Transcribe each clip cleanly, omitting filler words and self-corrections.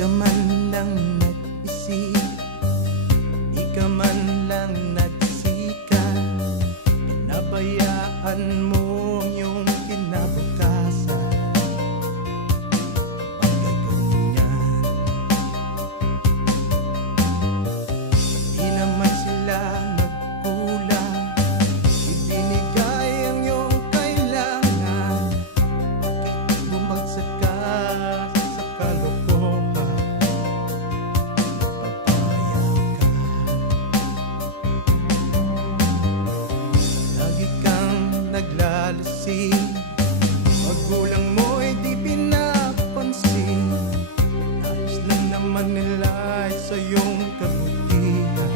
ka man lang nag-isip, di ka man lang nagsisikap, pinabayaan mo yung kinabukasan. Pagka ganyan, di naman sila nagkulang, ibinigay ang iyong kailangan. Bakit bumagsak ka sa kalokohan? Papayag ka, lagi kang naglalasing, magulang mo'y di pinapansin. Nais lang naman nila ay sa iyong kabutihan.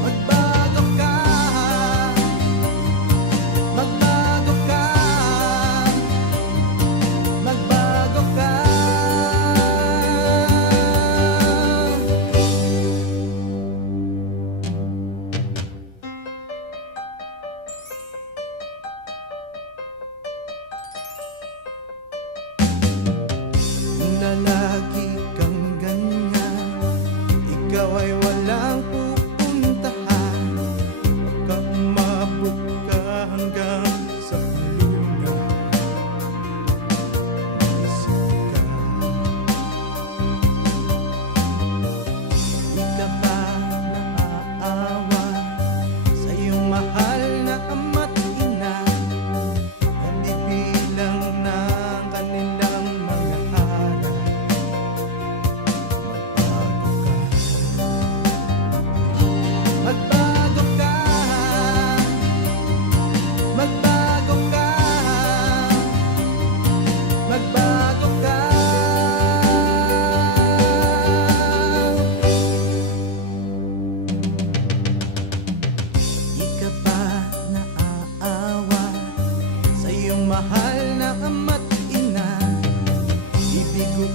Magbago ka, magbago ka, magbago ka. Na lagi kang ganyan, ikaw ay walang pupuntahan. Baka umabot ka hanggang sa hulugan. Mag-isip ka, di ka ba naaawa sa iyong mahal na ama't ina? Nabibilang ng kanilang mga araw. Magbago ka, magbago ka, magbago ka. Di ka ba naaawa sa iyong mahal na ama't ina? Ibig ko